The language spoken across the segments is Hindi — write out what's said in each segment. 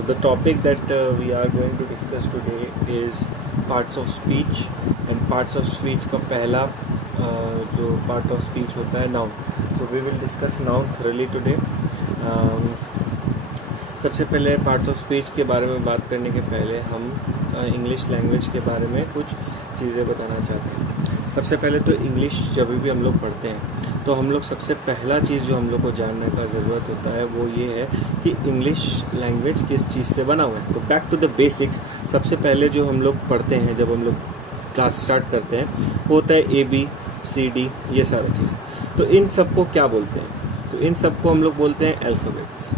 So the topic that we are going to discuss today is parts of speech, and parts of speech का पहला जो part of speech होता है noun. So we will discuss noun thoroughly today. सबसे पहले पार्ट्स ऑफ स्पीच के बारे में बात करने के पहले हम इंग्लिश लैंग्वेज के बारे में कुछ चीज़ें बताना चाहते हैं. सबसे पहले तो इंग्लिश जब भी हम लोग पढ़ते हैं तो हम लोग सबसे पहला चीज़ जो हम लोग को जानने का ज़रूरत होता है वो ये है कि इंग्लिश लैंग्वेज किस चीज़ से बना हुआ है. तो बैक टू द बेसिक्स. सबसे पहले जो हम लोग पढ़ते हैं जब हम लोग क्लास स्टार्ट करते हैं वो होता है ABCD, ये सारा चीज़. तो इन सबको क्या बोलते हैं? तो इन सबको हम लोग बोलते हैं अल्फ़ाबेट्स.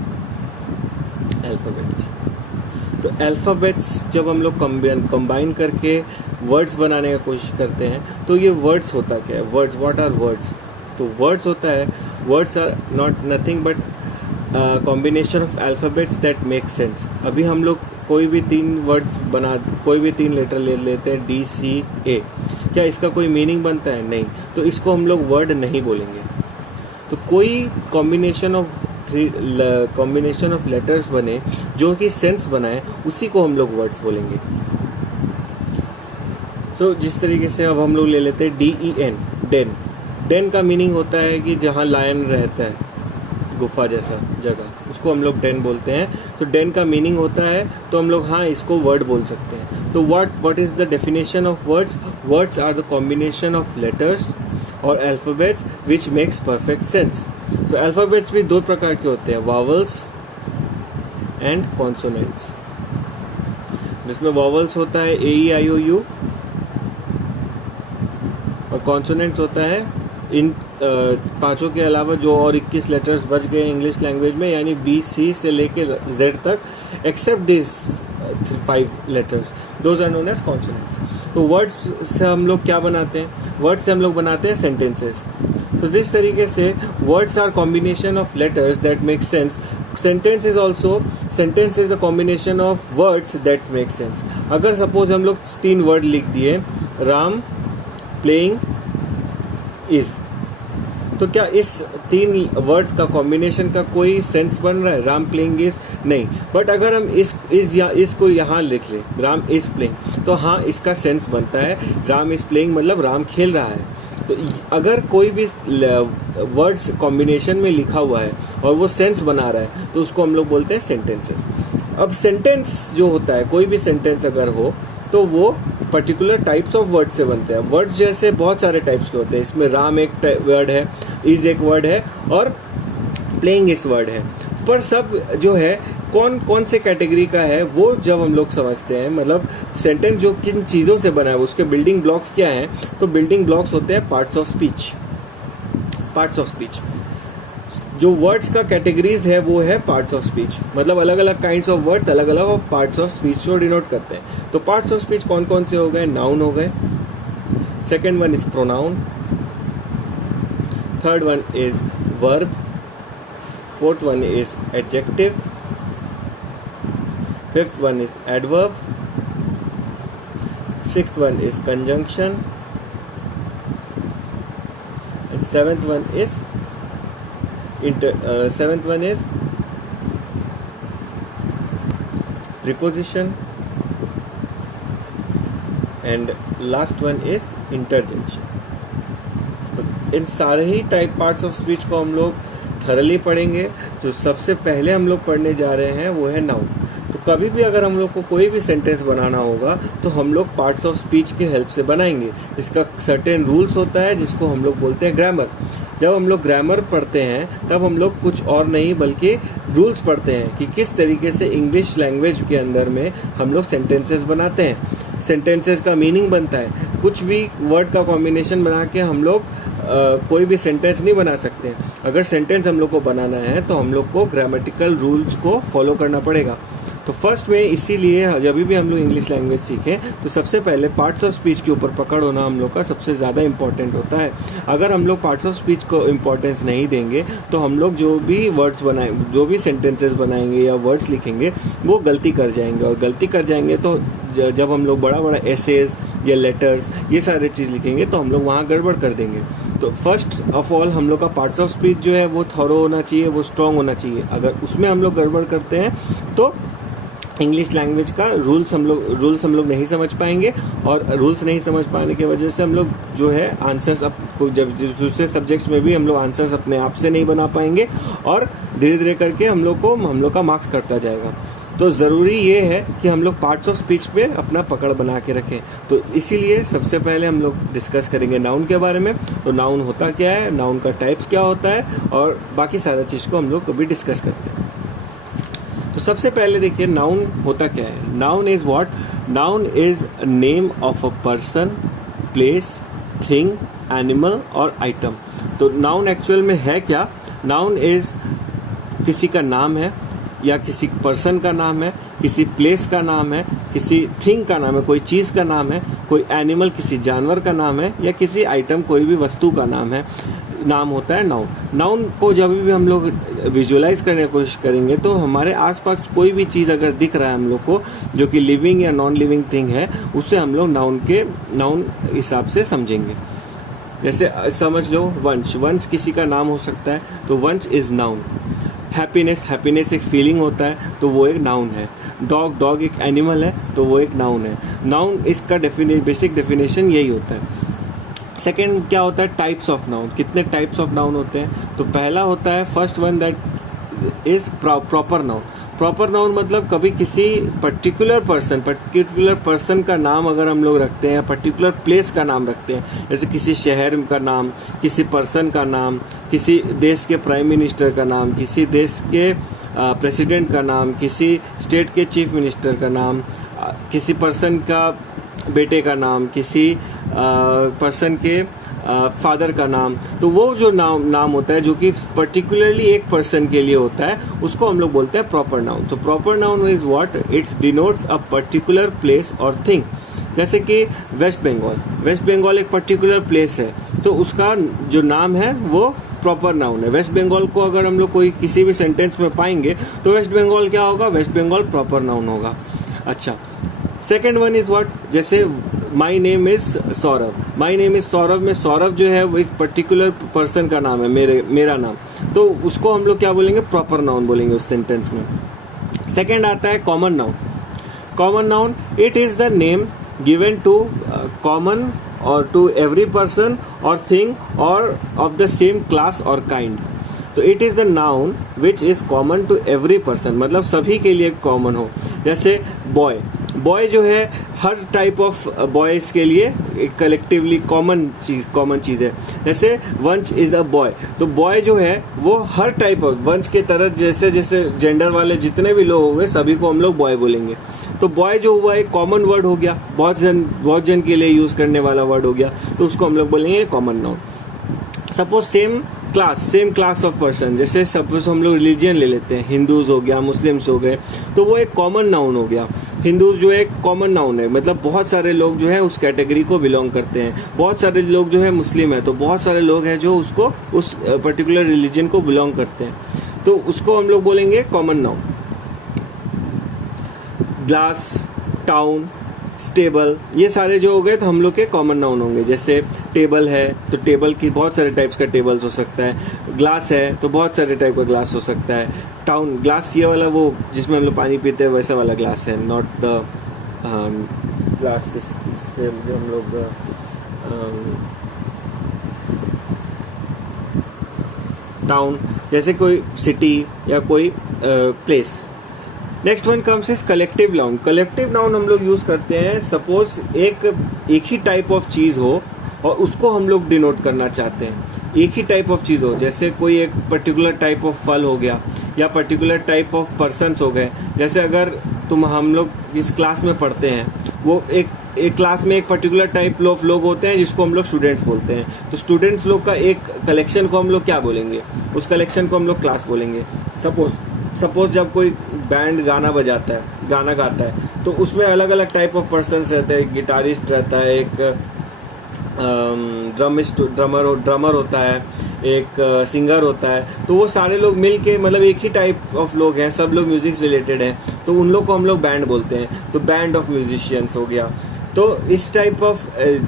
तो अल्फ़ाबेट्स जब हम लोग कंबाइन करके वर्ड्स बनाने का कोशिश करते हैं तो ये वर्ड्स होता क्या है? Words, what are words? तो वर्ड्स होता है, words are not nothing but combination of alphabets that make sense. अभी हम लोग कोई भी तीन लेटर ले लेते हैं DCA. क्या इसका कोई मीनिंग बनता है? नहीं. तो इसको हम लोग वर्ड नहीं बोलेंगे. तो कोई कॉम्बिनेशन ऑफ लेटर्स बने जो कि सेंस बनाए, उसी को हम लोग वर्ड्स बोलेंगे. तो जिस तरीके से अब हम लोग ले लेते हैं DEN, डेन. डेन का मीनिंग होता है कि जहाँ लायन रहता है, गुफा जैसा जगह, उसको हम लोग डेन बोलते हैं. तो डेन का मीनिंग होता है, तो हम लोग हाँ इसको वर्ड बोल सकते हैं. तो what is the definition of words? Words are the combination of letters और alphabets which makes perfect sense. तो अल्फाबेट्स भी दो प्रकार के होते हैं, वावल्स एंड कॉन्सोनेंट्स. जिसमें वावल्स होता है AEIOU और कॉन्सोनेंट्स होता है इन पांचों के अलावा जो और 21 लेटर्स बच गए इंग्लिश लैंग्वेज में, यानी B, C से लेके Z तक, except this 5 letters, those are known as consonants. तो वर्ड्स से हम लोग क्या बनाते हैं? वर्ड्स से हम लोग बनाते हैं सेंटेंसेस. तो जिस तरीके से words are combination of letters that make sense, sentence is the combination of words that make sense. अगर सपोज हम लोग 3 वर्ड लिख दिए, राम प्लेइंग इज, तो क्या इस 3 वर्ड्स का कॉम्बिनेशन का कोई सेंस बन रहा है? राम प्लेइंग इज नहीं. बट अगर हम इसको यहाँ लिख ले, राम इज प्लेइंग, तो हाँ इसका सेंस बनता है. राम इज प्लेइंग मतलब राम खेल रहा है. तो अगर कोई भी वर्ड्स कॉम्बिनेशन में लिखा हुआ है और वो सेंस बना रहा है तो उसको हम लोग बोलते हैं सेंटेंसेस. अब सेंटेंस जो होता है, कोई भी सेंटेंस अगर हो तो वो पर्टिकुलर टाइप्स ऑफ वर्ड से बनते हैं. वर्ड्स जैसे बहुत सारे टाइप्स के होते हैं. इसमें राम एक वर्ड है, इज एक वर्ड है और प्लेइंग इस वर्ड है. पर सब जो है कौन से कैटेगरी का है वो जब हम लोग समझते हैं, मतलब सेंटेंस जो किन चीज़ों से बना है, उसके बिल्डिंग ब्लॉक्स क्या हैं, तो बिल्डिंग ब्लॉक्स होते हैं पार्ट्स ऑफ स्पीच. जो वर्ड्स का कैटेगरीज है वो है पार्ट्स ऑफ स्पीच. मतलब अलग अलग काइंड्स ऑफ वर्ड्स अलग अलग पार्ट्स ऑफ स्पीच को डिनोट करते हैं. तो पार्ट्स ऑफ स्पीच कौन कौन से हो गए? नाउन हो गए, second one is pronoun, third one is verb, fourth one is adjective, fifth one is adverb, sixth one is conjunction, and seventh one is preposition, and last one is interjection. तो इन सारे ही टाइप पार्ट्स ऑफ स्पीच को हम लोग थरली पढ़ेंगे. जो सबसे पहले हम लोग पढ़ने जा रहे हैं वो है नाउन. तो कभी भी अगर हम लोग को कोई भी सेंटेंस बनाना होगा तो हम लोग पार्ट्स ऑफ स्पीच की हेल्प से बनाएंगे. इसका सर्टेन रूल्स होता है जिसको हम लोग बोलते हैं ग्रामर. जब हम लोग ग्रामर पढ़ते हैं तब हम लोग कुछ और नहीं बल्कि रूल्स पढ़ते हैं कि किस तरीके से इंग्लिश लैंग्वेज के अंदर में हम लोग सेंटेंसेस बनाते हैं. सेंटेंसेस का मीनिंग बनता है. कुछ भी वर्ड का कॉम्बिनेशन बना के हम लोग कोई भी सेंटेंस नहीं बना सकते. अगर सेंटेंस हम लोग को बनाना है तो हम लोग को ग्रामेटिकल रूल्स को फॉलो करना पड़ेगा. तो फर्स्ट में इसीलिए जब भी हम लोग इंग्लिश लैंग्वेज सीखें तो सबसे पहले पार्ट्स ऑफ स्पीच के ऊपर पकड़ होना हम लोग का सबसे ज़्यादा इम्पोर्टेंट होता है. अगर हम लोग पार्ट्स ऑफ स्पीच को इम्पोर्टेंस नहीं देंगे तो हम लोग जो भी वर्ड्स बनाएंगे, जो भी सेंटेंसेस बनाएंगे या वर्ड्स लिखेंगे वो गलती कर जाएंगे. और गलती कर जाएंगे तो जब हम लोग बड़ा बड़ा एसेज या लेटर्स ये सारे चीज़ लिखेंगे तो हम लोग वहाँ गड़बड़ कर देंगे. तो फर्स्ट ऑफ ऑल हम लोग का पार्ट्स ऑफ स्पीच जो है वो थॉरो होना चाहिए, वो स्ट्रॉन्ग होना चाहिए. अगर उसमें हम लोग गड़बड़ करते हैं तो इंग्लिश लैंग्वेज का रूल्स हम लोग नहीं समझ पाएंगे, और रूल्स नहीं समझ पाने की वजह से हम लोग जो है आंसर्स जब दूसरे सब्जेक्ट्स में भी हम लोग आंसर्स अपने आप से नहीं बना पाएंगे, और धीरे धीरे करके हम लोग का मार्क्स करता जाएगा। तो ज़रूरी ये है कि हम लोग पार्ट्स ऑफ स्पीच पे अपना पकड़ बना के रखें। तो इसीलिए सबसे पहले हम लोग डिस्कस करेंगे नाउन के बारे में। तो नाउन होता क्या है, नाउन का टाइप्स क्या होता है, और बाकी सारा चीज़ को हम लोग कभी डिस्कस करते हैं। तो सबसे पहले देखिए नाउन होता क्या है। Noun is what? Noun is name of a person, place, thing, animal और आइटम। तो नाउन एक्चुअल में है क्या? नाउन इज किसी का नाम है, या किसी पर्सन का नाम है, किसी प्लेस का नाम है, किसी थिंग का नाम है, कोई चीज का नाम है, कोई एनिमल किसी जानवर का नाम है, या किसी आइटम कोई भी वस्तु का नाम है, नाम होता है नाउन। नाउन को जब भी हम लोग विजुअलाइज करने की कोशिश करेंगे तो हमारे आसपास कोई भी चीज अगर दिख रहा है हम लोग को जो कि लिविंग या नॉन लिविंग थिंग है, उससे हम लोग नाउन हिसाब से समझेंगे। जैसे समझ लो वंश, वंश किसी का नाम हो सकता है, तो वंश इज नाउन। हैप्पीनेस एक फीलिंग होता है, तो वो एक नाउन है। डॉग एक एनिमल है, तो वो एक नाउन है। नाउन इसका बेसिक डेफिनेशन यही होता है। सेकेंड क्या होता है? Types of noun. कितने टाइप्स ऑफ नाउन होते हैं? तो पहला होता है first one that is proper noun. Proper noun मतलब कभी किसी पर्टिकुलर पर्सन का नाम अगर हम लोग रखते हैं, पर्टिकुलर प्लेस का नाम रखते हैं, जैसे किसी शहर का नाम, किसी पर्सन का नाम, किसी देश के प्राइम मिनिस्टर का नाम, किसी देश के प्रेसिडेंट का नाम, किसी स्टेट के चीफ मिनिस्टर का नाम, किसी पर्सन का बेटे का नाम, किसी पर्सन के फादर का नाम। तो वो जो नाम होता है जो कि पर्टिकुलरली एक पर्सन के लिए होता है, उसको हम लोग बोलते हैं प्रॉपर नाउन। तो proper noun is what? It's denotes a particular place और थिंग। जैसे कि वेस्ट बंगाल एक पर्टिकुलर प्लेस है, तो उसका जो नाम है वो प्रॉपर नाउन है। वेस्ट बंगाल को अगर हम लोग कोई किसी भी सेंटेंस में पाएंगे तो वेस्ट बंगाल क्या होगा? वेस्ट बंगाल प्रॉपर नाउन होगा। अच्छा, सेकेंड वन इज व्हाट? जैसे माई नेम इज सौरभ में सौरभ जो है वो इस पर्टिकुलर पर्सन का नाम है, मेरा नाम, तो उसको हम लोग क्या बोलेंगे? प्रॉपर नाउन बोलेंगे उस सेंटेंस में। सेकेंड आता है common noun. It is the name given to common or to every person or thing or of the same class or kind. तो it is the noun which is common to every person, मतलब सभी के लिए कॉमन हो। जैसे बॉय जो है हर टाइप ऑफ बॉयज के लिए एक कलेक्टिवली कॉमन चीज है। जैसे वंश इज अ बॉय, तो बॉय जो है वो हर टाइप ऑफ वंश के तरह जैसे जैसे जेंडर वाले जितने भी लोग होंगे सभी को हम लोग बॉय बोलेंगे। तो बॉय जो हुआ एक कॉमन वर्ड हो गया, बहुत जन के लिए यूज करने वाला वर्ड हो गया, तो उसको हम लोग बोलेंगे common noun. Suppose same class of person, जैसे सपोज हम लोग रिलीजियन ले लेते हैं, हिंदूज हो गया, मुस्लिम्स हो गए, तो वो एक कॉमन नाउन हो गया। हिंदूज जो एक कॉमन नाउन है, मतलब बहुत सारे लोग जो है उस कैटेगरी को बिलोंग करते हैं। बहुत सारे लोग जो है मुस्लिम है, तो बहुत सारे लोग हैं जो उसको उस पर्टिकुलर रिलीजन को बिलोंग करते हैं, तो उसको हम लोग बोलेंगे common noun. Glass, town, stable, ये सारे जो हो गए तो हम लोग के कॉमन नाउन होंगे। जैसे टेबल है तो टेबल की बहुत सारे टाइप्स का टेबल्स हो सकता है। ग्लास है तो बहुत सारे टाइप का ग्लास हो सकता है। टाउन ग्लास ये वाला वो जिसमें हम लोग पानी पीते हैं वैसा वाला ग्लास है, नॉट द ग्लास जिससे जो हम लोग टाउन जैसे कोई सिटी या कोई place. Next one comes is collective noun. Collective noun हम लोग यूज करते हैं सपोज एक ही टाइप ऑफ चीज हो और उसको हम लोग डिनोट करना चाहते हैं। एक ही टाइप ऑफ चीज हो, जैसे कोई एक पर्टिकुलर टाइप ऑफ फल हो गया या पर्टिकुलर टाइप ऑफ पर्सन्स हो गए। जैसे अगर हम लोग जिस क्लास में पढ़ते हैं वो एक क्लास में एक पर्टिकुलर टाइप ऑफ लोग होते हैं जिसको हम लोग स्टूडेंट्स बोलते हैं। तो स्टूडेंट्स लोग का एक कलेक्शन को हम लोग क्या बोलेंगे? उस कलेक्शन को हम लोग क्लास बोलेंगे। सपोज जब कोई बैंड गाना गाता है तो उसमें अलग अलग टाइप ऑफ पर्सन्स रहते हैं। गिटारिस्ट रहता है, एक ड्रमर होता है, एक सिंगर होता है। तो वो सारे लोग मिल के मतलब एक ही टाइप ऑफ लोग हैं, सब लोग म्यूजिक से रिलेटेड हैं, तो उन लोग को हम लोग बैंड बोलते हैं। तो बैंड ऑफ म्यूजिशियंस हो गया। तो इस टाइप ऑफ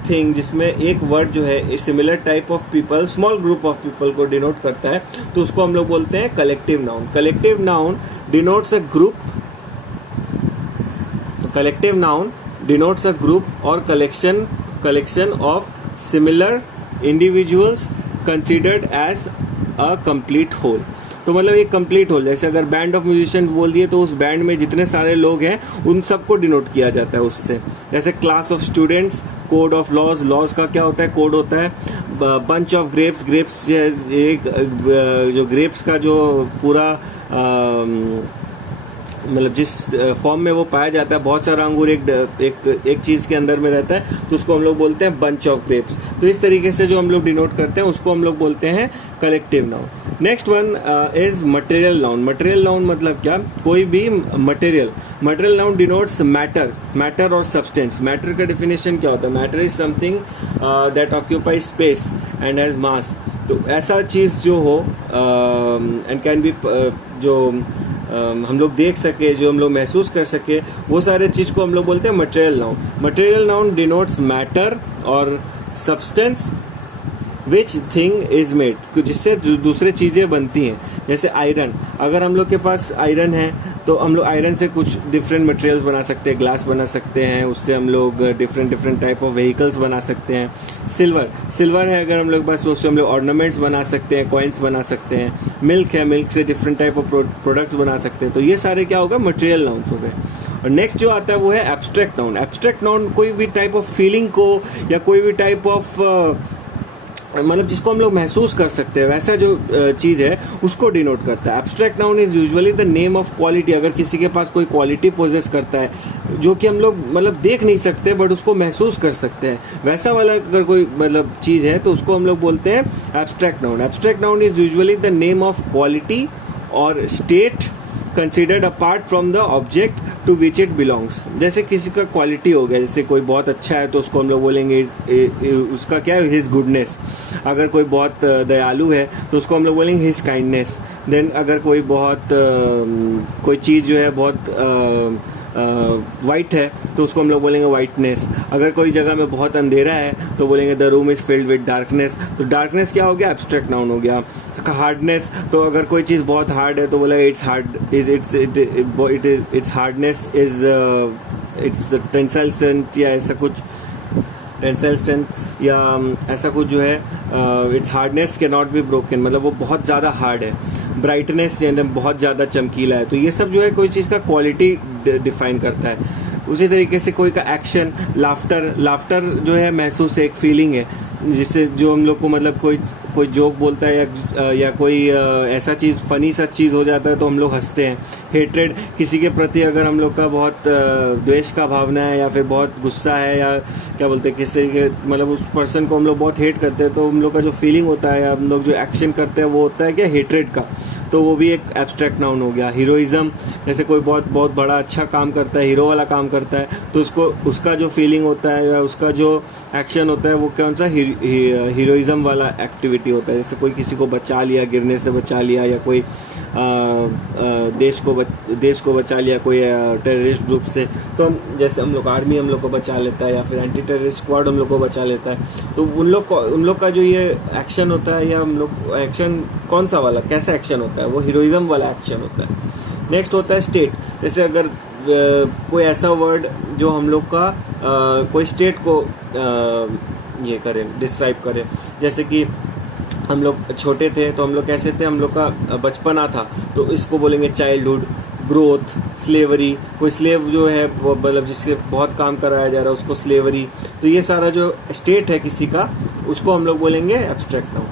थिंग जिसमें एक वर्ड जो है similar type of people, small group of people को डिनोट करता है, तो उसको हम लोग बोलते हैं collective noun. Collective noun denotes a group collective noun denotes a group और collection of similar individuals considered as a complete whole. तो मतलब एक कंप्लीट होल, जैसे अगर बैंड ऑफ म्यूजिशियन बोल दिए तो उस बैंड में जितने सारे लोग हैं उन सबको डिनोट किया जाता है उससे। जैसे class of students, code of laws, laws का क्या होता है, कोड होता है। बंच ऑफ ग्रेप्स, ग्रेप्स एक जो ग्रेप्स का जो पूरा मतलब जिस फॉर्म में वो पाया जाता है, बहुत सारा अंगूर एक चीज के अंदर में रहता है, तो उसको हम लोग बोलते हैं बंच ऑफ ग्रेप्स। तो इस तरीके से जो हम लोग डिनोट करते हैं उसको हम लोग बोलते हैं collective noun. Next one is material noun. Material noun मतलब क्या, कोई भी मटेरियल नाउन डिनोट्स मैटर और सब्सटेंस। मैटर का डेफिनेशन क्या होता है, matter is something that occupy space and has मास। तो ऐसा चीज जो हो एंड कैन बी जो हम लोग देख सके, जो हम लोग महसूस कर सके, वो सारे चीज को हम लोग बोलते हैं material noun. Material noun denotes matter और substance which thing is made, जिससे दूसरे चीजें बनती हैं। जैसे आयरन, अगर हम लोग के पास आयरन है तो हम लोग आयरन से कुछ डिफरेंट मटेरियल्स बना सकते हैं, ग्लास बना सकते हैं, उससे हम लोग डिफरेंट टाइप ऑफ व्हीकल्स बना सकते हैं। सिल्वर है अगर हम लोग पास, उससे हम लोग ऑर्नामेंट्स बना सकते हैं, कॉइन्स बना सकते हैं। मिल्क है, मिल्क से डिफरेंट टाइप ऑफ प्रोडक्ट्स बना सकते हैं। तो ये सारे क्या होगा, मटेरियल नाउन्स हो गए। और नेक्स्ट जो आता है वो है एब्स्ट्रैक्ट नाउन। एब्स्ट्रैक्ट नाउन कोई भी टाइप ऑफ फीलिंग को या कोई भी टाइप ऑफ मतलब जिसको हम लोग महसूस कर सकते हैं वैसा जो चीज है उसको डिनोट करता है। Abstract noun is usually the name of quality. अगर किसी के पास कोई क्वालिटी पोजेस करता है जो कि हम लोग मतलब देख नहीं सकते बट उसको महसूस कर सकते हैं, वैसा वाला अगर कोई मतलब चीज है तो उसको हम लोग बोलते हैं abstract noun. Abstract noun is usually the name of quality और state considered apart from the object to which it belongs. जैसे किसी का क्वालिटी हो गया, जैसे कोई बहुत अच्छा है तो उसको हम लोग बोलेंगे उसका क्या है, हिज गुडनेस। अगर कोई बहुत दयालु है तो उसको हम लोग बोलेंगे हिज काइंडनेस। देन अगर कोई बहुत कोई चीज़ जो है बहुत वाइट है तो उसको हम लोग बोलेंगे वाइटनेस। अगर कोई जगह में बहुत अंधेरा है तो बोलेंगे the room is filled with darkness. तो डार्कनेस क्या हो गया, एब्स्ट्रैक्ट नाउन हो गया। हार्डनेस, तो अगर कोई चीज़ बहुत हार्ड है तो बोलेगा it's hard is it's hardness is it's tensile strength या ऐसा कुछ, टेंसाइल स्ट्रेंथ या ऐसा कुछ जो है it's hardness can not be broken, मतलब वो बहुत ज़्यादा हार्ड है। ब्राइटनेस यानी बहुत ज़्यादा चमकीला है। तो ये सब जो है कोई चीज़ का क्वालिटी डिफाइन करता है। उसी तरीके से कोई का एक्शन, लाफ्टर जो है महसूस एक फीलिंग है, जिससे जो हम लोग को मतलब कोई जोक बोलता है या कोई ऐसा चीज़ फनी सा चीज़ हो जाता है तो हम लोग हंसते हैं। हेट्रेड, किसी के प्रति अगर हम लोग का बहुत द्वेष का भावना है या फिर बहुत गुस्सा है या क्या बोलते हैं किसी के मतलब उस पर्सन को हम लोग बहुत हेट करते हैं तो हम लोग का जो फीलिंग होता है या हम लोग जो एक्शन करते हैं वो होता है क्या, हेट्रेड का। तो वो भी एक एब्स्ट्रैक्ट नाउन हो गया। हीरोइज्म, जैसे कोई बहुत बड़ा अच्छा काम करता है, हीरो वाला काम करता है तो उसका जो फीलिंग होता है या उसका जो एक्शन होता है वो कौन सा, हीरोइज्म वाला एक्टिविटी होता है। जैसे कोई किसी को बचा लिया, गिरने से बचा लिया, या कोई देश को बचा लिया कोई टेररिस्ट ग्रुप से, तो हम जैसे हम लोग आर्मी हम लोग को बचा लेता है या फिर एंटी टेररिस्ट स्क्वाड हम लोग को बचा लेता है। तो उन लोग का जो ये एक्शन होता है या हम लोग एक्शन कौन सा वाला, कैसा एक्शन होता है, वो हीरोइज्म वाला एक्शन होता है। नेक्स्ट होता है स्टेट। जैसे अगर कोई ऐसा वर्ड जो हम लोग का कोई स्टेट को ये करे, डिस्क्राइब करे, जैसे कि हम लोग छोटे थे तो हम लोग कैसे थे, हम लोग का बचपना था तो इसको बोलेंगे चाइल्डहुड। ग्रोथ, स्लेवरी, कोई स्लेव जो है वो मतलब जिससे बहुत काम कराया जा रहा है उसको स्लेवरी। तो ये सारा जो स्टेट है किसी का उसको हम लोग बोलेंगे एब्स्ट्रैक्ट नाउन।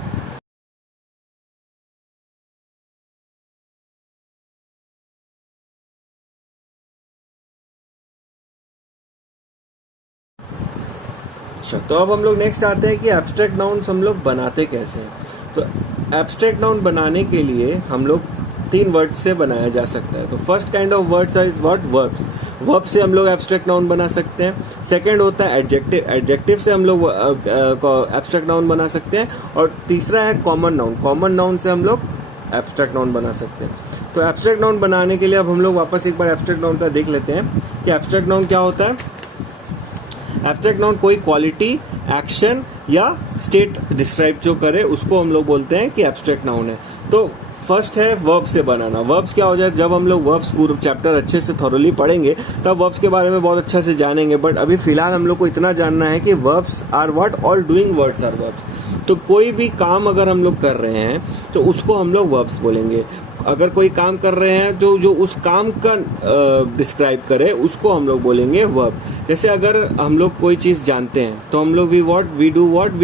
अच्छा, तो अब हम लोग नेक्स्ट आते हैं कि एब्स्ट्रैक्ट नाउन्स हम लोग बनाते कैसे हैं। तो एब्स्ट्रैक्ट नाउन बनाने के लिए हम लोग 3 वर्ड्स से बनाया जा सकता है। तो first kind of words is what, verbs. Verb से हम लोग एब्स्ट्रैक्ट नाउन बना सकते हैं। सेकंड होता है एडजेक्टिव। एडजेक्टिव से हम लोग एब्स्ट्रैक्ट नाउन बना सकते हैं। और तीसरा है कॉमन नाउन। कॉमन नाउन से हम लोग एब्स्ट्रैक्ट नाउन बना सकते हैं। तो एब्स्ट्रैक्ट नाउन बनाने के लिए अब हम लोग वापस एक बार एब्स्ट्रैक्ट नाउन का देख लेते हैं कि एब्स्ट्रैक्ट नाउन क्या होता है। एब्स्ट्रैक्ट नाउन कोई क्वालिटी, एक्शन या स्टेट डिस्क्राइब जो करे उसको हम लोग बोलते हैं कि एब्स्ट्रैक्ट नाउन है। तो फर्स्ट है वर्ब से बनाना। वर्ब्स क्या हो जाए, जब हम लोग वर्ब्स पूरा चैप्टर अच्छे से थॉरली पढ़ेंगे तब वर्ब्स के बारे में बहुत अच्छा से जानेंगे, बट अभी फिलहाल हम लोग को इतना जानना है कि verbs are what, all doing words are verbs. तो कोई भी काम अगर हम लोग कर रहे हैं तो उसको हम लोग वर्ब्स बोलेंगे। अगर कोई काम कर रहे हैं तो जो उस काम का डिस्क्राइब करे उसको हम लोग बोलेंगे वर्ब। जैसे अगर हम लोग कोई चीज जानते हैं तो हम लोग वी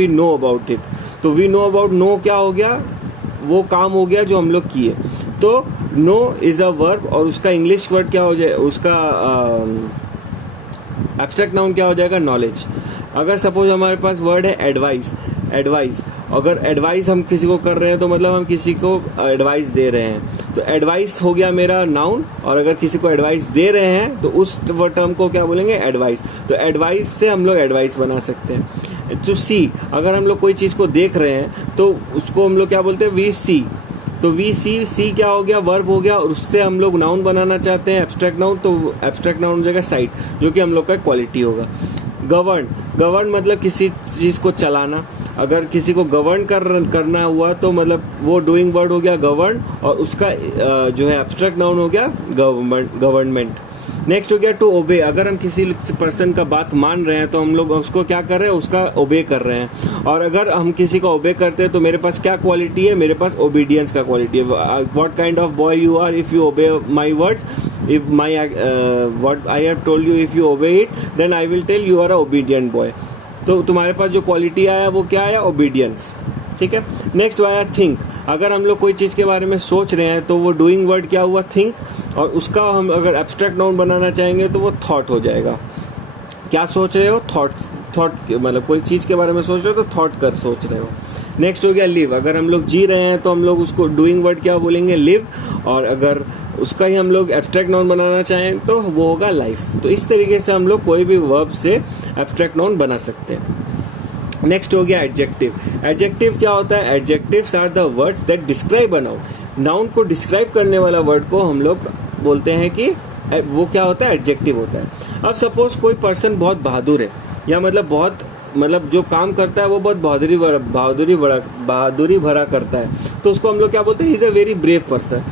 नो अबाउट इट। तो वी नो अबाउट, नो क्या हो गया, वो काम हो गया जो हम लोग किए। तो नो इज अ वर्ब और उसका इंग्लिश वर्ड क्या हो जाए, उसका एब्स्ट्रैक्ट नाउन क्या हो जाएगा, नॉलेज। अगर सपोज हमारे पास वर्ड है एडवाइस, अगर एडवाइस हम किसी को कर रहे हैं तो मतलब हम किसी को एडवाइस दे रहे हैं, तो एडवाइस हो गया मेरा नाउन। और अगर किसी को एडवाइस दे रहे हैं तो उस टर्म को क्या बोलेंगे, एडवाइस। तो एडवाइस से हम लोग एडवाइस बना सकते हैं। तो सी, अगर हम लोग कोई चीज को देख रहे हैं तो उसको हम लोग क्या बोलते हैं, वी सी। तो वी सी क्या हो गया, वर्ब हो गया, और उससे हम लोग नाउन बनाना चाहते हैं, एब्स्ट्रैक्ट नाउन। तो एब्स्ट्रैक्ट नाउन हो जाएगा साइट, जो कि हम लोग का क्वालिटी होगा। गवर्न मतलब किसी चीज को चलाना। अगर किसी को गवर्न करना हुआ तो मतलब वो डूइंग वर्ड हो गया गवर्न, और उसका जो है एब्स्ट्रैक्ट नाउन हो गया गवर्नमेंट। नेक्स्ट हो गया टू ओबे। अगर हम किसी पर्सन का बात मान रहे हैं तो हम लोग उसको क्या कर रहे हैं, उसका ओबे कर रहे हैं। और अगर हम किसी का ओबे करते हैं तो मेरे पास क्या क्वालिटी है, मेरे पास ओबीडियंस का क्वालिटी है। What kind of boy you are if you obey my words, if my what I have told you, if you obey it then I will tell you are a obedient boy। तो तुम्हारे पास जो क्वालिटी आया वो क्या आया, ओबीडियंस। ठीक है। नेक्स्ट आया थिंक। अगर हम लोग कोई चीज के बारे में सोच रहे हैं तो वो डूइंग वर्ड क्या हुआ, थिंक, और उसका हम अगर एब्स्ट्रैक्ट नाउन बनाना चाहेंगे तो वो थॉट हो जाएगा। क्या सोच रहे हो, थॉट मतलब कोई चीज के बारे में सोच रहे हो तो थॉट कर सोच रहे हो। नेक्स्ट हो गया लिव। अगर हम लोग जी रहे हैं तो हम लोग उसको डूइंग वर्ड क्या बोलेंगे, लिव, और अगर उसका ही हम लोग एब्स्ट्रैक्ट नाउन बनाना चाहें तो वो होगा लाइफ। तो इस तरीके से हम लोग कोई भी वर्ब से एब्स्ट्रैक्ट नाउन बना सकते हैं। नेक्स्ट हो गया एडजेक्टिव। एडजेक्टिव क्या होता है, adjectives are the words that describe a noun. Noun को डिस्क्राइब करने वाला वर्ड को हम लोग बोलते हैं कि वो क्या होता है, एडजेक्टिव होता है। अब सपोज कोई पर्सन बहुत बहादुर है, या मतलब जो काम करता है वो बहुत बहादुरी भरा करता है, तो उसको हम लोग क्या बोलते हैं, he is a very brave person.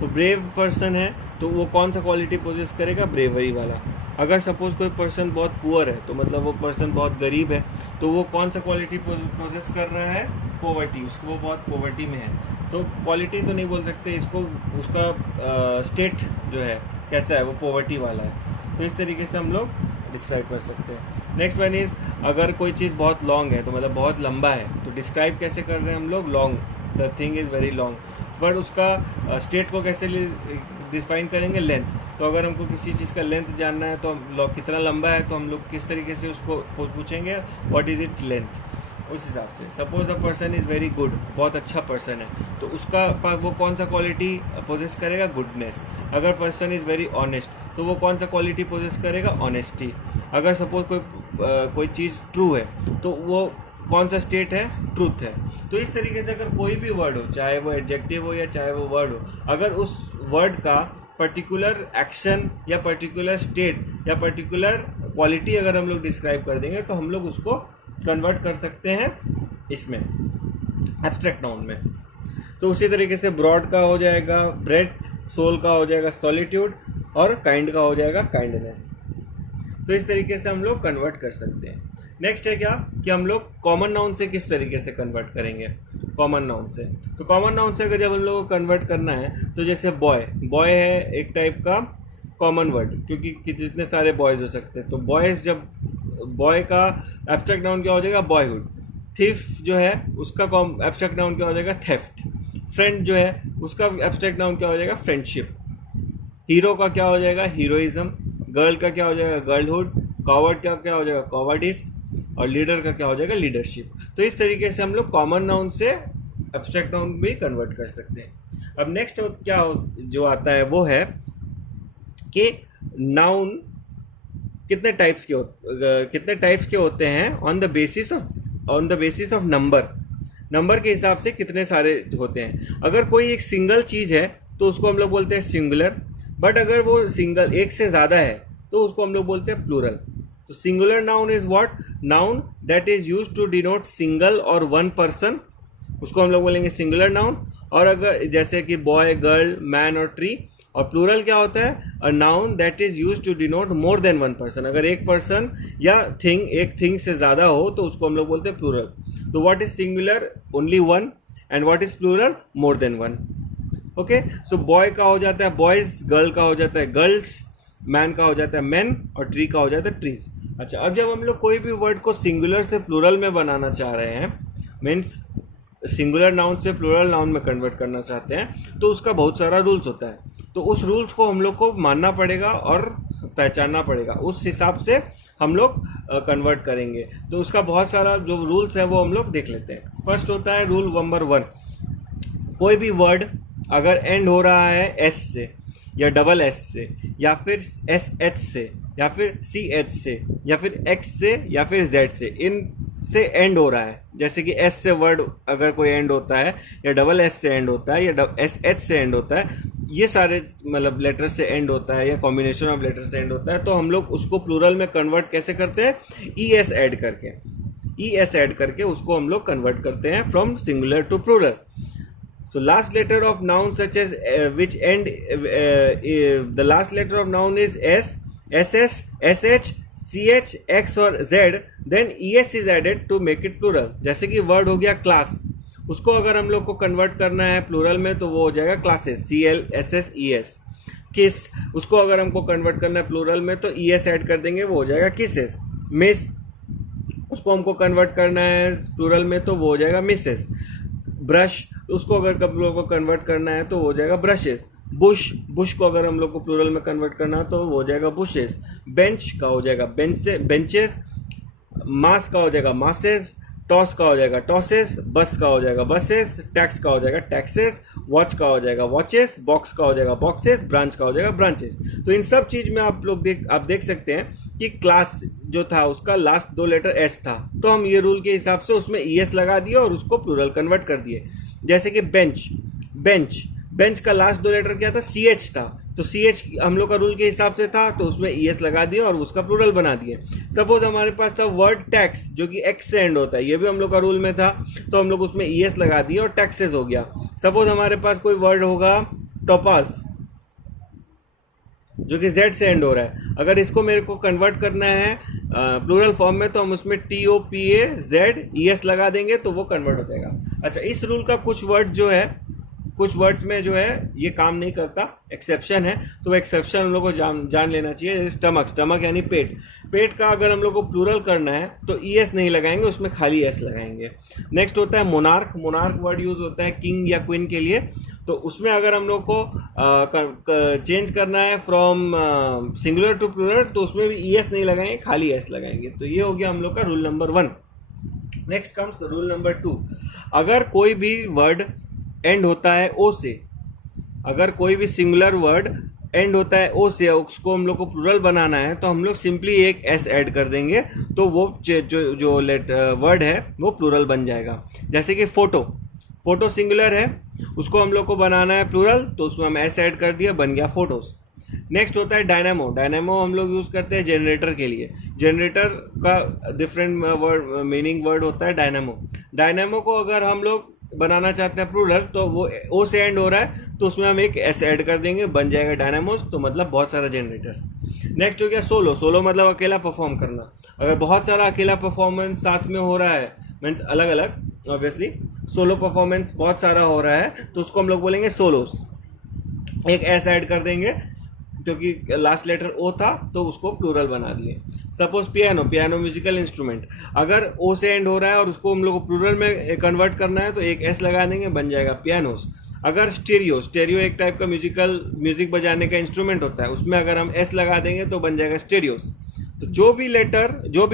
तो ब्रेव पर्सन है तो वो कौन सा क्वालिटी पोजेस करेगा, ब्रेवरी वाला। अगर सपोज कोई पर्सन बहुत पुअर है तो मतलब वो पर्सन बहुत गरीब है, तो वो कौन सा क्वालिटी पोजेस कर रहा है, पॉवर्टी, उसको वो बहुत पॉवर्टी में है। तो क्वालिटी तो नहीं बोल सकते इसको, उसका स्टेट जो है कैसा है, वो पॉवर्टी वाला है। तो इस तरीके से हम लोग डिस्क्राइब कर सकते हैं। नेक्स्ट वन इज, अगर कोई चीज़ बहुत लॉन्ग है तो मतलब बहुत लंबा है, तो डिस्क्राइब कैसे कर रहे हैं हम लोग, long, the thing is very long. But उसका स्टेट को कैसे डिफाइन करेंगे, लेंथ। तो अगर हमको किसी चीज़ का लेंथ जानना है तो हम कितना लंबा है, तो हम लोग किस तरीके से उसको पूछेंगे, व्हाट इज़ इट्स लेंथ। उस हिसाब से suppose a person is very good, बहुत अच्छा पर्सन है, तो उसका वो कौन सा क्वालिटी पोजेस करेगा, गुडनेस। अगर पर्सन इज़ वेरी ऑनेस्ट तो वो कौन सा क्वालिटी पोजेस करेगा, ऑनेस्टी। अगर सपोज कोई चीज़ ट्रू है तो वो कौन सा स्टेट है, ट्रूथ है। तो इस तरीके से अगर कोई भी वर्ड हो, चाहे वो एडजेक्टिव हो या चाहे वो वर्ड हो, अगर उस वर्ड का पर्टिकुलर एक्शन या पर्टिकुलर स्टेट या पर्टिकुलर क्वालिटी अगर हम लोग डिस्क्राइब कर देंगे तो हम लोग उसको कन्वर्ट कर सकते हैं इसमें, एब्स्ट्रैक्ट नाउन में। तो उसी तरीके से ब्रॉड का हो जाएगा ब्रेथ, सोल का हो जाएगा सॉलिट्यूड, और काइंड का हो जाएगा काइंडनेस। तो इस तरीके से हम लोग कन्वर्ट कर सकते हैं। नेक्स्ट है क्या कि हम लोग कॉमन नाउन से किस तरीके से कन्वर्ट करेंगे, कॉमन नाउन से। तो कॉमन नाउन से अगर जब हम लोग को कन्वर्ट करना है तो जैसे बॉय है एक टाइप का कॉमन वर्ड, क्योंकि जितने सारे बॉयज हो सकते हैं। तो बॉयज, जब बॉय का एब्स्ट्रैक्ट नाउन क्या हो जाएगा, बॉयहुड। थिफ जो है उसका एब्स्ट्रैक्ट नाउन क्या हो जाएगा, थेफ्ट। फ्रेंड जो है उसका एब्स्ट्रैक्ट नाउन क्या हो जाएगा, फ्रेंडशिप। हीरो का क्या हो जाएगा, हीरोइज्म। गर्ल का क्या हो जाएगा, गर्लहुड। कॉवर्ड का क्या हो जाएगा, कॉवर्डिस। और लीडर का क्या हो जाएगा, लीडरशिप। तो इस तरीके से हम लोग कॉमन नाउन से एब्स्ट्रैक्ट नाउन भी कन्वर्ट कर सकते हैं। अब नेक्स्ट क्या जो आता है वो है कि नाउन कितने टाइप्स के होते हैं on the basis of number के हिसाब से कितने सारे होते हैं। अगर कोई एक सिंगल चीज है तो उसको हम लोग बोलते हैं सिंगुलर, बट अगर वो सिंगल एक से ज्यादा है तो उसको हम लोग बोलते हैं प्लूरल। तो singular noun is what, noun that is used to denote single or one person उसको हम लोग बोलेंगे सिंगुलर नाउन। और अगर जैसे कि बॉय, गर्ल, मैन और ट्री। और प्लूरल क्या होता है? A noun that is used to denote more than one person. अगर एक पर्सन या थिंग, एक थिंग से ज्यादा हो तो उसको हम लोग बोलते हैं प्लूरल। तो what is singular? Only one. And what is plural? More than one. Okay, so boy का हो जाता है बॉयज, गर्ल का हो जाता है गर्ल्स, मैन का हो जाता है मैन और ट्री का हो जाता है ट्रीज। अच्छा, अब जब हम लोग कोई भी वर्ड को सिंगुलर से प्लूरल में बनाना चाह रहे हैं, मीन्स सिंगुलर नाउन से प्लूरल नाउन में कन्वर्ट करना चाहते हैं, तो उसका बहुत सारा रूल्स होता है। तो उस रूल्स को हम लोग को मानना पड़ेगा और पहचानना पड़ेगा, उस हिसाब से हम लोग कन्वर्ट करेंगे। तो उसका बहुत सारा जो रूल्स है वो हम लोग देख लेते हैं। फर्स्ट होता है रूल नंबर 1, कोई भी वर्ड अगर एंड हो रहा है एस से या डबल एस से या फिर एस एच से या फिर सी एच से या फिर एक्स से या फिर जेड से, इन से एंड हो रहा है, जैसे कि एस से वर्ड अगर कोई एंड होता है या डबल एस से एंड होता है या एस एच से एंड होता है, ये सारे मतलब लेटर से एंड होता है या कॉम्बिनेशन ऑफ लेटर से एंड होता है, तो हम लोग उसको प्लूरल में कन्वर्ट कैसे करते हैं? ई एस ऐड करके, ई एस ऐड करके उसको हम लोग कन्वर्ट करते हैं from singular to plural. So last letter of noun such as which end the last letter of noun is S, SS, SH, CH, X और Z, then ES is added to make it plural। जैसे कि वर्ड हो गया क्लास, उसको अगर हम लोग को कन्वर्ट करना है प्लूरल में तो वो हो जाएगा क्लासेस, CL, SS, ES। किस, उसको अगर हमको कन्वर्ट करना है प्लूरल में तो ES ऐड कर देंगे, वो हो जाएगा किसेस। मिस, उसको हमको कन्वर्ट करना है प्लूरल में तो वो हो जाएगा मिसेस। ब्रश, उसको अगर हम लोग को कन्वर्ट करना है तो हो जाएगा ब्रशेस। बुश, बुश को अगर हम लोग को प्लूरल में कन्वर्ट करना है तो हो जाएगा बुशेस। बेंच का हो जाएगा बेंचेस। मास का हो जाएगा मासेस। टॉस का हो जाएगा टॉसेस। बस का हो जाएगा बसेस। टैक्स का हो जाएगा टैक्सेस। वॉच का हो जाएगा वॉचेस। बॉक्स का हो जाएगा बॉक्सेस। ब्रांच का हो जाएगा ब्रांचेस। तो इन सब चीज में आप देख सकते हैं कि क्लास जो था उसका लास्ट 2 लेटर एस था, तो हम ये रूल के हिसाब से उसमें ईएस लगा दिए और उसको प्लूरल कन्वर्ट कर दिए। जैसे कि बेंच का लास्ट 2 लेटर क्या था? CH था, तो CH हम लोग का रूल के हिसाब से था तो उसमें ES लगा दिया और उसका प्लूरल बना दिए। सपोज हमारे पास था वर्ड टैक्स जो कि X से एंड होता है, ये भी हम लोग का रूल में था, तो हम लोग उसमें ES लगा दिए और टैक्सेस हो गया। सपोज हमारे पास कोई वर्ड होगा टोपाज जो कि Z से एंड हो रहा है, अगर इसको मेरे को कन्वर्ट करना है प्लूरल फॉर्म में तो हम उसमें TOPAZ लगा देंगे तो वो कन्वर्ट हो जाएगा। अच्छा, इस रूल का कुछ वर्ड्स में जो है ये काम नहीं करता, एक्सेप्शन है, तो वो एक्सेप्शन हम लोग को जान लेना चाहिए। स्टमक यानी पेट का अगर हम लोग को प्लूरल करना है तो ES नहीं लगाएंगे, उसमें खाली S लगाएंगे। नेक्स्ट होता है मोनार्क वर्ड यूज होता है किंग या क्वीन के लिए, तो उसमें अगर हम लोग को चेंज करना है फ्रॉम सिंगुलर टू प्लूरल तो उसमें भी ES नहीं लगाएंगे, खाली S लगाएंगे। तो ये हो गया हम लोग का rule number 1। Next comes rule number 2, अगर कोई भी वर्ड एंड होता है O से, अगर कोई भी सिंगुलर वर्ड एंड होता है O से, उसको हम लोग को प्लूरल बनाना है तो हम लोग सिंपली एक S ऐड कर देंगे तो वो जो वर्ड है वो प्लूरल बन जाएगा। जैसे कि फोटो सिंगुलर है, उसको हम लोग को बनाना है प्लूरल तो उसमें हम S ऐड कर दिया, बन गया फोटोज। नेक्स्ट होता है डायनामो हम लोग यूज करते हैं जनरेटर के लिए। जनरेटर का डिफरेंट मीनिंग वर्ड होता है डायनामो को अगर हम लोग बनाना चाहते हैं प्लूरल तो वो O से एंड हो रहा है तो उसमें हम एक S ऐड कर देंगे, बन जाएगा डायनामोस, तो मतलब बहुत सारा जनरेटर्स। नेक्स्ट हो गया सोलो मतलब अकेला परफॉर्म करना। अगर बहुत सारा अकेला परफॉर्मेंस साथ में हो रहा है, मीन्स अलग अलग, ऑब्वियसली सोलो परफॉर्मेंस बहुत सारा हो रहा है तो उसको हम लोग बोलेंगे सोलोस, एक S ऐड कर देंगे क्योंकि लास्ट लेटर O था तो उसको प्लूरल बना दिए। सपोज पियानो म्यूजिकल इंस्ट्रूमेंट, अगर O से एंड हो रहा है और उसको हम लोग को प्लूरल में कन्वर्ट करना है तो एक S लगा देंगे, बन जाएगा पियानोस। अगर स्टेरियो एक टाइप का म्यूजिक बजाने का इंस्ट्रूमेंट होता है, उसमें अगर हम S लगा देंगे तो बन जाएगा स्टेरियोस। तो जो भी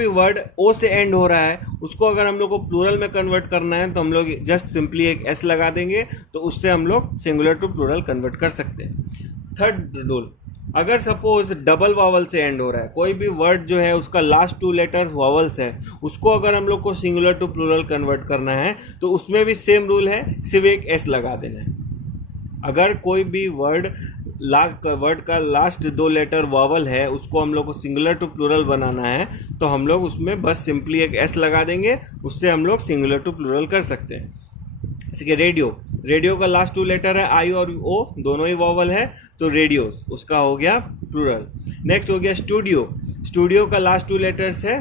वर्ड O से एंड हो रहा है उसको अगर हम लोग को प्लूरल में कन्वर्ट करना है तो हम लोग जस्ट सिंपली एक S लगा देंगे तो उससे हम लोग सिंगुलर टू प्लूरल कन्वर्ट कर सकते हैं। थर्ड रूल, अगर सपोज डबल वावल से एंड हो रहा है, कोई भी वर्ड जो है उसका लास्ट 2 लेटर्स वावल्स है, उसको अगर हम लोग को सिंगुलर टू प्लूरल कन्वर्ट करना है तो उसमें भी सेम रूल है, सिर्फ एक S लगा देना है। अगर कोई भी वर्ड का लास्ट 2 लेटर वावल है उसको हम लोग को सिंगुलर टू प्लूरल बनाना है तो हम लोग उसमें बस सिंपली एक S लगा देंगे, उससे हम लोग सिंगुलर टू प्लूरल कर सकते हैं। इसके रेडियो, रेडियो का लास्ट 2 लेटर है आई और ओ, दोनों ही वॉवल है, तो रेडियोस, उसका हो गया प्लूरल। नेक्स्ट हो गया स्टूडियो, स्टूडियो का लास्ट 2 लेटर्स है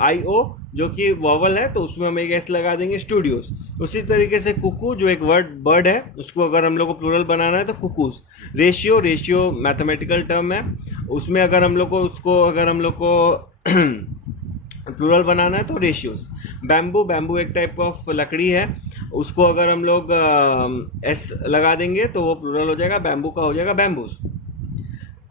आई ओ, जो कि वॉवल है, तो उसमें हम एक एस लगा देंगे, स्टूडियोस। उसी तरीके से कुकू, जो एक बर्ड है, उसको अगर हम लोग को प्लूरल बनाना है तो कुकूस। रेशियो, रेशियो मैथमेटिकल टर्म है, उसमें अगर हम लोग को प्लूरल बनाना है तो रेशियोस। बैम्बू, बैम्बू एक टाइप ऑफ लकड़ी है, उसको अगर हम लोग एस लगा देंगे तो वो प्लूरल हो जाएगा, बैम्बू का हो जाएगा बैम्बूस।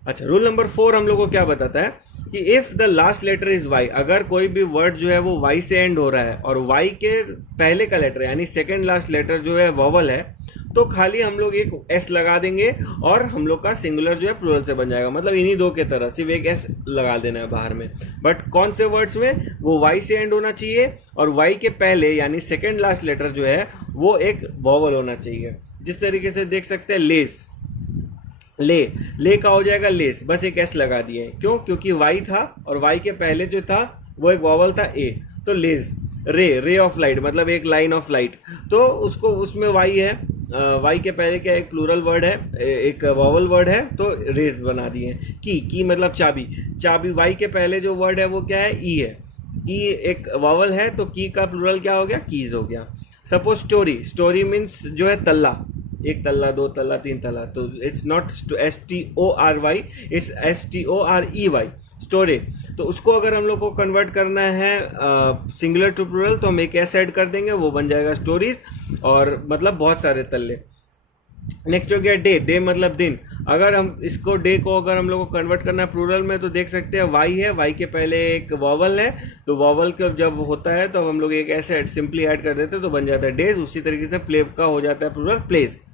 अच्छा, रूल नंबर 4 हम लोग को क्या बताता है कि if the last letter is Y, अगर कोई भी वर्ड जो है वो वाई से एंड हो रहा है और वाई के पहले का लेटर यानी सेकंड लास्ट लेटर जो है वॉवल है, तो खाली हम लोग एक एस लगा देंगे और हम लोग का सिंगुलर जो है प्लूरल से बन जाएगा। मतलब इन्हीं दो के तरह सिर्फ एक एस लगा देना है बाहर में। बट कौन से वर्ड्स में? वो वाई से एंड होना चाहिए और वाई के पहले यानी सेकंड लास्ट लेटर जो है वो एक वॉवल होना चाहिए। जिस तरीके से देख सकते हैं लेस, ले का हो जाएगा लेस, बस एक एस लगा दिए। क्यों? क्योंकि वाई था और वाई के पहले जो था वो एक वॉवल था ए, तो लेस। रे ऑफ लाइट मतलब एक लाइन ऑफ लाइट, तो उसको उसमें वाई है, वाई के पहले क्या एक प्लूरल वर्ड है, एक वॉवल वर्ड है, तो रेस बना दिए। की मतलब चाबी, चाबी वाई के पहले जो वर्ड है वो क्या है? ई है, ई एक वॉवल है, तो की का प्लूरल क्या हो गया? कीज हो गया। सपोज स्टोरी, स्टोरी मीन्स जो है तल्ला, एक तल्ला, 2 तल्ला, 3 तल्ला, तो it's not STORY, it's STOREY, story. तो उसको अगर हम लोग को कन्वर्ट करना है सिंगुलर टू प्लूरल, तो हम एक एस ऐड कर देंगे, वो बन जाएगा स्टोरीज, और मतलब बहुत सारे तल्ले। नेक्स्ट हो गया डे मतलब दिन। अगर हम इसको डे को अगर हम लोग को कन्वर्ट करना है प्लूरल में, तो देख सकते हैं वाई है, वाई के पहले एक वॉवल है, तो वॉवल का जब होता है तो हम लोग एक ऐसे सिंपली ऐड कर देते हैं तो बन जाता है डेज। उसी तरीके से प्ले का हो जाता है प्लूरल प्लेस।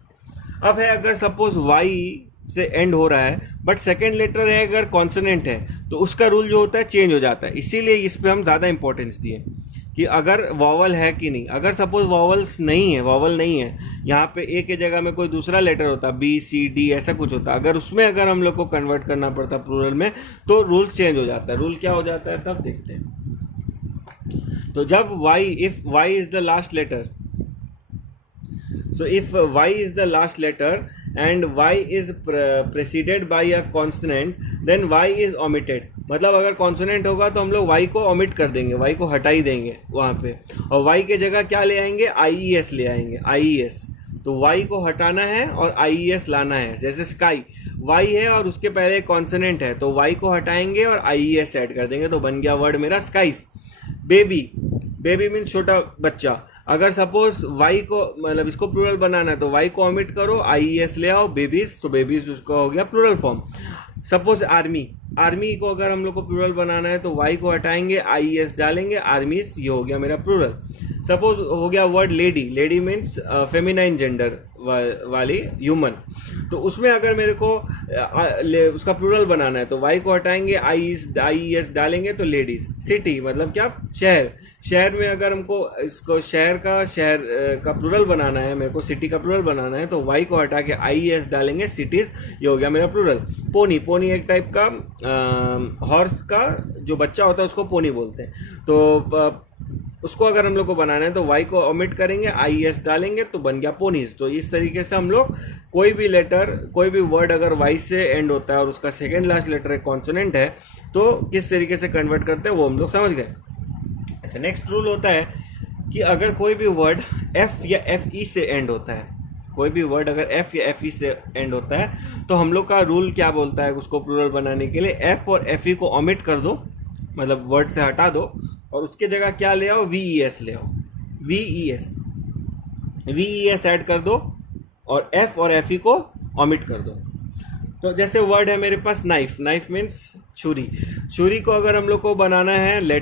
अब है अगर सपोज वाई से एंड हो रहा है बट सेकेंड लेटर है अगर कॉन्सोनेंट है, तो उसका रूल जो होता है चेंज हो जाता है। इसीलिए इस पे हम ज़्यादा इंपॉर्टेंस दिए कि अगर वॉवल है कि नहीं। अगर सपोज वॉवल्स नहीं है, वॉवल नहीं है, यहाँ पे ए के जगह में कोई दूसरा लेटर होता, बी सी डी ऐसा कुछ होता, अगर उसमें अगर हम लोग को कन्वर्ट करना पड़ता प्लूरल में, तो रूल चेंज हो जाता है। रूल क्या हो जाता है तब देखते हैं। तो जब Y, if Y is the last letter, so if y is the last letter and y is preceded by a consonant, then y is omitted। मतलब अगर कॉन्सोनेंट होगा तो हम लोग y को ओमिट कर देंगे, y को हटा ही देंगे वहाँ पे, और y के जगह क्या ले आएंगे? IES ले आएंगे, IES। तो y को हटाना है और IES लाना है। जैसे स्काई, y है और उसके पहले कॉन्सोनेंट है, तो y को हटाएंगे और IES ऐड कर देंगे, तो बन गया वर्ड मेरा स्काइस। बेबी, बेबी मीन्स छोटा बच्चा। अगर सपोज वाई को मतलब इसको प्लूरल बनाना है तो वाई को ओमिट करो, IES ले आओ, बेबीज, तो बेबीज उसका हो गया plural form. Suppose army, army को अगर हम लोग को प्लूरल बनाना है तो वाई को हटाएंगे, IES डालेंगे, आर्मीज, ये हो गया मेरा प्लूरल। सपोज हो गया word lady, lady means feminine gender वाली ह्यूमन, तो उसमें अगर मेरे को उसका प्लूरल बनाना है तो वाई को हटाएंगे, IES डालेंगे, तो लेडीज। सिटी मतलब क्या? शहर, शहर में अगर हमको इसको शहर का प्लूरल बनाना है, मेरे को सिटी का प्लूरल बनाना है, तो वाई को हटा के IES डालेंगे, सिटीज, ये हो गया मेरा प्लूरल। पोनी, पोनी एक टाइप का हॉर्स का जो बच्चा होता है उसको पोनी बोलते हैं, तो उसको अगर हम लोग को बनाना है तो वाई को ओमिट करेंगे, IES डालेंगे, तो बन गया पोनीज। तो इस तरीके से हम लोग कोई भी लेटर, कोई भी वर्ड अगर वाई से एंड होता है और उसका सेकेंड लास्ट लेटर एक कॉन्सोनेंट है, तो किस तरीके से कन्वर्ट करते हैं वो हम लोग समझ गए। अच्छा, नेक्स्ट रूल होता है कि अगर कोई भी वर्ड F या FE से एंड होता है, कोई भी वर्ड अगर F या FE से एंड होता है, तो हम लोग का रूल क्या बोलता है उसको प्लूरल बनाने के लिए? F और FE को ओमिट कर दो, मतलब वर्ड से हटा दो, और उसके जगह क्या ले आओ? VES ले आओ, VES ऐड कर दो और F और FE को ओमिट कर दो। तो जैसे वर्ड है मेरे पास नाइफ, नाइफ मीन्स छुरी, छुरी को अगर हम लोग को बनाना है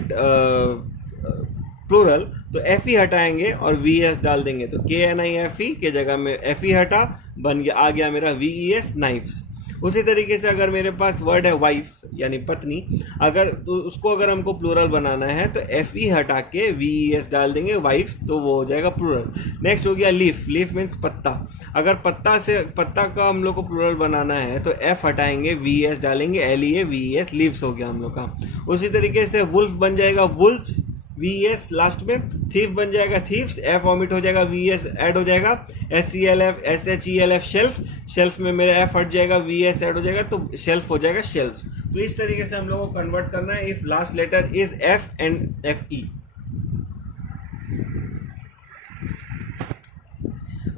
प्लूरल, तो FE हटाएंगे और VES डाल देंगे, तो KNIFE के जगह में FE हटा, बन गया, आ गया मेरा VES, नाइफ्स। उसी तरीके से अगर मेरे पास वर्ड है वाइफ यानी पत्नी, अगर तो उसको अगर हमको प्लूरल बनाना है तो FE हटा के VES डाल देंगे, वाइफ्स, तो वो हो जाएगा प्लूरल। नेक्स्ट हो गया लीफ, लीफ मीन्स पत्ता। अगर पत्ता का हम लोग को प्लूरल बनाना है तो F हटाएंगे, VES डालेंगे, LEA VES, लीव्स हो गया हम लोग का। उसी तरीके से वुल्फ बन जाएगा वुल्फ्स, VES लास्ट में, थीफ बन जाएगा थीव्स, F वॉमिट हो जाएगा, VES ऐड हो जाएगा, SHELF शेल्फ, शेल्फ में मेरा F हट जाएगा, VES ऐड हो जाएगा तो शेल्फ हो जाएगा शेल्फ्स। तो इस तरीके से हम लोगों को कन्वर्ट करना है if last letter is F and FE।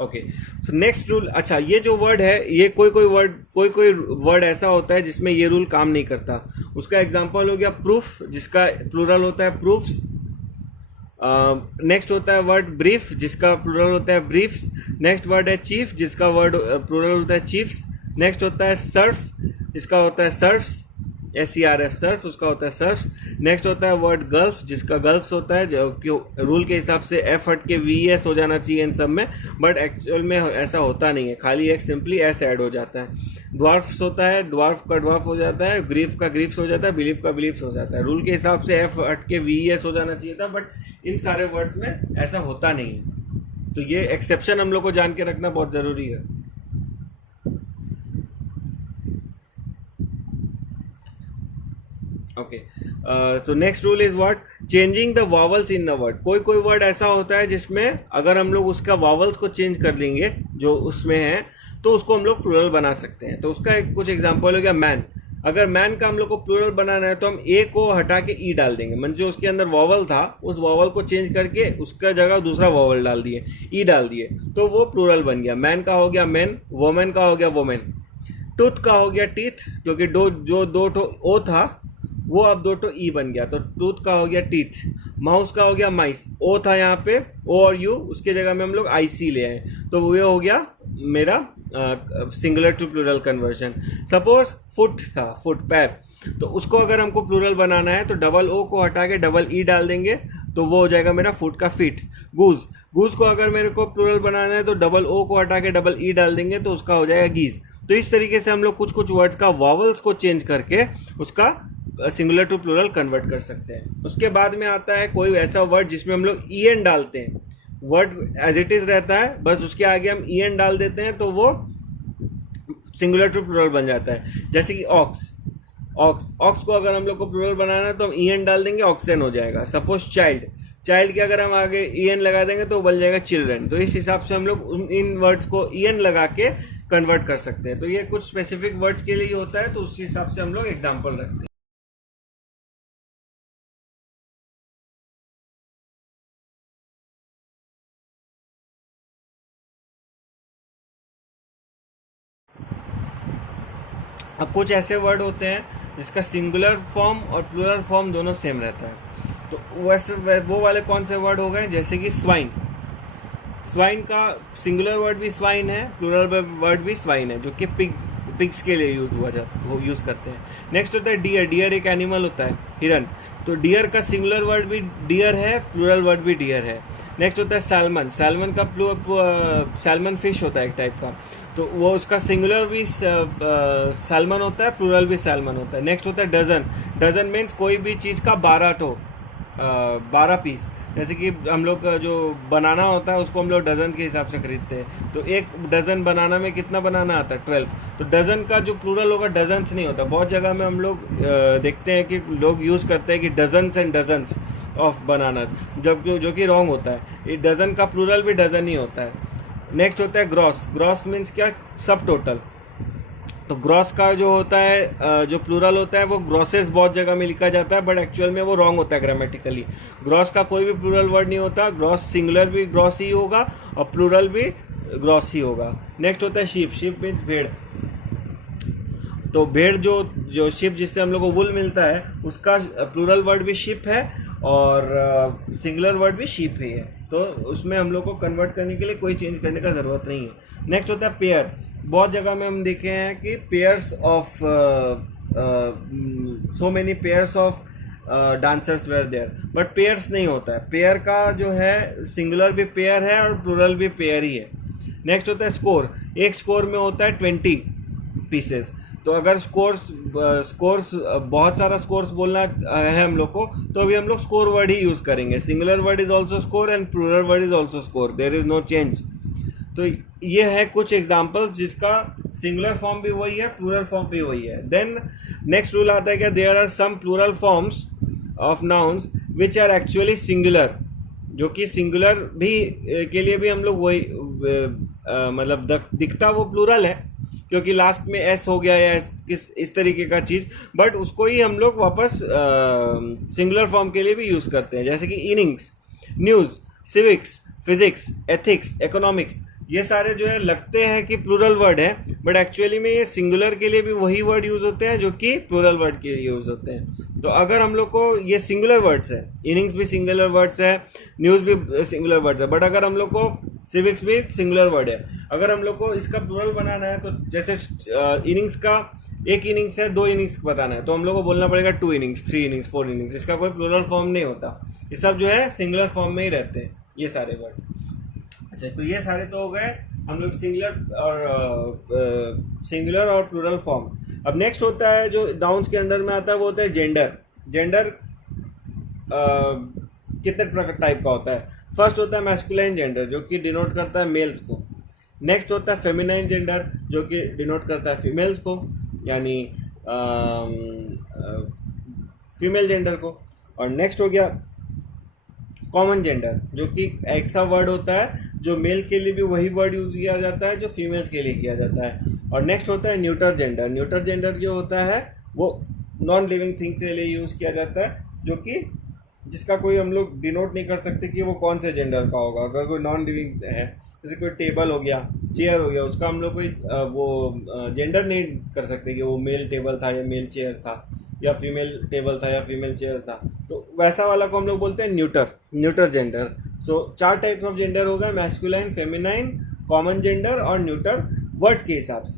Okay, so next rule. अच्छा, ये जो वर्ड है, ये कोई कोई वर्ड ऐसा होता है जिसमें ये रूल काम नहीं करता। उसका एग्जांपल हो गया प्रूफ, जिसका प्लूरल होता है प्रूफ्स। नेक्स्ट होता है वर्ड ब्रीफ, जिसका प्लूरल होता है ब्रीफ्स। नेक्स्ट वर्ड है चीफ, जिसका वर्ड प्लूरल होता है चीफ्स। नेक्स्ट होता है सर्फ, जिसका होता है सर्फ्स, SERF सर्फ, उसका होता है सर्फ्स। नेक्स्ट होता है वर्ड गल्फ, जिसका गल्फ्स होता है, जो रूल के हिसाब से F हट के VES हो जाना चाहिए इन सब में, बट एक्चुअल में ऐसा होता नहीं है, खाली एक सिंपली S ऐड हो जाता है। ड्वार्फ्स होता है, ड्वार्फ का ड्वार्फ हो जाता है, ग्रीफ का ग्रीफ्स हो जाता है, बिलीफ का बिलीफ्स हो जाता है। रूल के हिसाब से F हट के VES हो जाना चाहिए था, बट इन सारे वर्ड्स में ऐसा होता नहीं है। तो ये एक्सेप्शन हम लोग को जान के रखना बहुत ज़रूरी है। ओके, तो next rule is what, changing the vowels in the word. कोई कोई वर्ड ऐसा होता है जिसमें अगर हम लोग उसका वॉवल्स को चेंज कर देंगे जो उसमें है, तो उसको हम लोग प्लूरल बना सकते हैं। तो उसका कुछ एग्जांपल हो गया मैन। अगर मैन का हम लोग को प्लूरल बनाना है तो हम ए को हटा के ई डाल देंगे, मतलब जो उसके अंदर वॉवल था उस वॉवल को चेंज करके उसका जगह दूसरा वॉवल डाल दिए, ई डाल दिए, तो वो प्लूरल बन गया। मैन का हो गया मैन, वोमेन का हो गया वोमेन, टूथ का हो गया टीथ, क्योंकि जो दो ठो ओ था वो अब दो ठो ई बन गया, तो टूथ का हो गया टीथ। माउस का हो गया माइस, ओ था यहाँ पे ओ और यू, उसके जगह में हम लोग IC ले आए, तो वो हो गया मेरा singular to plural conversion. Suppose foot था, फुट पैर, तो उसको अगर हमको प्लूरल बनाना है तो डबल ओ को हटा के डबल ई डाल देंगे, तो वो हो जाएगा मेरा फुट का फीट। गूज, गूज को अगर मेरे को प्लूरल बनाना है तो डबल ओ को हटा के डबल ई डाल देंगे, तो उसका हो जाएगा गीज। तो इस तरीके से हम लोग कुछ कुछ वर्ड्स का वॉवल्स को चेंज करके उसका सिंगुलर टू प्लूरल कन्वर्ट कर सकते हैं। उसके बाद में आता है कोई ऐसा वर्ड जिसमें हम लोग EN डालते हैं, वर्ड एज इट इज रहता है, बस उसके आगे हम EN डाल देते हैं तो वो सिंगुलर टू प्लूरल बन जाता है। जैसे कि ऑक्स, ऑक्स को अगर हम लोग को प्लूरल बनाना है तो हम EN डाल देंगे, ऑक्सन हो जाएगा। सपोज चाइल्ड, चाइल्ड के अगर हम आगे EN लगा देंगे तो बन जाएगा चिल्ड्रन। तो इस हिसाब से हम लोग इन वर्ड्स को EN लगा के कन्वर्ट कर सकते हैं। तो ये कुछ स्पेसिफिक वर्ड्स के लिए होता है, तो उस हिसाब से हम लोग एग्जाम्पल रखते हैं। अब कुछ ऐसे वर्ड होते हैं जिसका सिंगुलर फॉर्म और प्लूरल फॉर्म दोनों सेम रहता है। तो वैसे वो वाले कौन से वर्ड हो गए, जैसे कि स्वाइन। स्वाइन का सिंगुलर वर्ड भी स्वाइन है, प्लूरल वर्ड भी स्वाइन है, जो कि पिग्स के लिए यूज करते हैं। नेक्स्ट होता है डियर। डियर एक एनिमल होता है, हिरन। तो डियर का सिंगुलर वर्ड भी डियर है, प्लूरल वर्ड भी डियर है। नेक्स्ट होता है सैल्मन। सैल्मन का सैल्मन फिश होता है एक टाइप का, तो वो उसका सिंगुलर भी सैल्मन होता है, प्लूरल भी सैल्मन होता है। नेक्स्ट होता है डजन। डजन मीन्स कोई भी चीज़ का 12 पीस। जैसे कि हम लोग का जो बनाना होता है उसको हम लोग डजन के हिसाब से खरीदते हैं, तो एक डजन बनाना में कितना बनाना आता है, 12। तो डजन का जो प्लूरल होगा डजन्स नहीं होता। बहुत जगह में हम लोग देखते हैं कि लोग यूज़ करते हैं कि dozens and dozens of bananas, जो कि रॉन्ग होता है। ये डजन का प्लूरल भी डजन ही होता है। नेक्स्ट होता है ग्रॉस। ग्रॉस मीन्स क्या, सब टोटल। तो ग्रॉस का जो होता है जो प्लूरल होता है वो ग्रॉसेस बहुत जगह में लिखा जाता है, बट एक्चुअल में वो रॉन्ग होता है ग्रामेटिकली। ग्रॉस का कोई भी प्लूरल वर्ड नहीं होता, ग्रॉस सिंगुलर भी ग्रॉस ही होगा और प्लूरल भी ग्रॉस ही होगा। नेक्स्ट होता है शीप। शीप मीन्स भेड़। तो भेड़ जो शीप जिससे हम लोग को वुल मिलता है उसका प्लूरल वर्ड भी शीप है और सिंगुलर वर्ड भी शीप ही है। तो उसमें हम लोग को कन्वर्ट करने के लिए कोई चेंज करने का ज़रूरत नहीं है। नेक्स्ट होता है पेयर। बहुत जगह में हम देखे हैं कि pairs of so many pairs of dancers were there, but pairs नहीं होता है। पेयर का जो है सिंगुलर भी पेयर है और प्लूरल भी पेयर ही है। नेक्स्ट होता है स्कोर। एक स्कोर में होता है 20 पीसेस। तो अगर स्कोर्स बहुत सारा स्कोर्स बोलना है हम लोग को, तो अभी हम लोग स्कोर वर्ड ही यूज करेंगे। Singular word is also score and plural word is also score, there is no change. तो ये है कुछ एग्जाम्पल्स जिसका सिंगुलर फॉर्म भी वही है, प्लूरल फॉर्म भी वही है। देन नेक्स्ट रूल आता है कि there are some plural forms of nouns which are actually singular, जो कि सिंगुलर भी के लिए भी हम लोग वही मतलब दिखता वो प्लूरल है क्योंकि लास्ट में एस हो गया या किस इस तरीके का चीज, बट उसको ही हम लोग वापस सिंगुलर फॉर्म के लिए भी यूज करते हैं, जैसे कि innings, news, civics, physics, ethics, economics, ये सारे जो है लगते हैं कि प्लूरल वर्ड है, बट एक्चुअली में ये सिंगुलर के लिए भी वही वर्ड यूज होते हैं जो कि प्लूरल वर्ड के लिए यूज होते हैं। तो अगर हम लोग को ये सिंगुलर वर्ड्स है, इनिंग्स भी सिंगुलर वर्ड्स है, न्यूज भी सिंगुलर वर्ड्स है, बट अगर हम लोग को सिविक्स भी सिंगुलर वर्ड है, अगर हम लोग को इसका प्लूरल बनाना है तो जैसे इनिंग्स का एक इनिंग्स है, 2 इनिंग्स बताना है तो हम लोग को बोलना पड़ेगा 2 इनिंग्स, 3 इनिंग्स, 4 इनिंग्स, इसका कोई प्लूरल फॉर्म नहीं होता, ये सब जो है सिंगुलर फॉर्म में ही रहते हैं ये सारे वर्ड्स। अच्छा, तो ये सारे तो हो गए हम लोग सिंगुलर और प्लूरल फॉर्म। अब नेक्स्ट होता है जो नाउन्स के अंडर में आता है वो होता है जेंडर। जेंडर कितने टाइप का होता है? फर्स्ट होता है मैस्कुलाइन जेंडर जो कि डिनोट करता है मेल्स को। नेक्स्ट होता है फेमिनाइन जेंडर जो कि डिनोट करता है फीमेल्स को, यानी फीमेल जेंडर को। और नेक्स्ट हो गया कॉमन जेंडर जो कि एक सा वर्ड होता है जो मेल के लिए भी वही वर्ड यूज किया जाता है जो फीमेल्स के लिए किया जाता है। और नेक्स्ट होता है न्यूटर जेंडर। न्यूटर जेंडर जो होता है वो नॉन लिविंग थिंग के लिए यूज किया जाता है जो कि जिसका कोई हम लोग डिनोट नहीं कर सकते कि वो कौन से जेंडर का होगा। अगर कोई नॉन लिविंग है, जैसे कोई टेबल हो गया, चेयर हो गया, उसका हम लोग कोई वो जेंडर नहीं कर सकते कि वो मेल टेबल था या मेल चेयर था, या फीमेल टेबल था या फीमेल चेयर था, तो वैसा वाला को हम लोग बोलते हैं neuter gender. So 4 types of gender हो गए, मैस्कुलाइन, फेमिनाइन, कॉमन जेंडर और न्यूटर, वर्ड्स के हिसाब से।